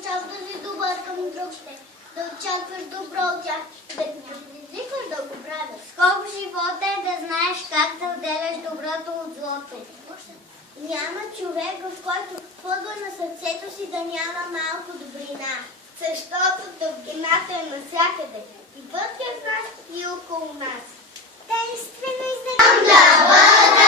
означава да си добър към другите, да очакваш добро от тях и да ги предизвикаш да го правят. Скоро в живота е да знаеш как да отделяш доброто от злото. Няма човек, в който плъга на сърцето си да няма малко добрина, защото добрината е навсякъде и вътре в нас и около нас. Тайнствено Да бъде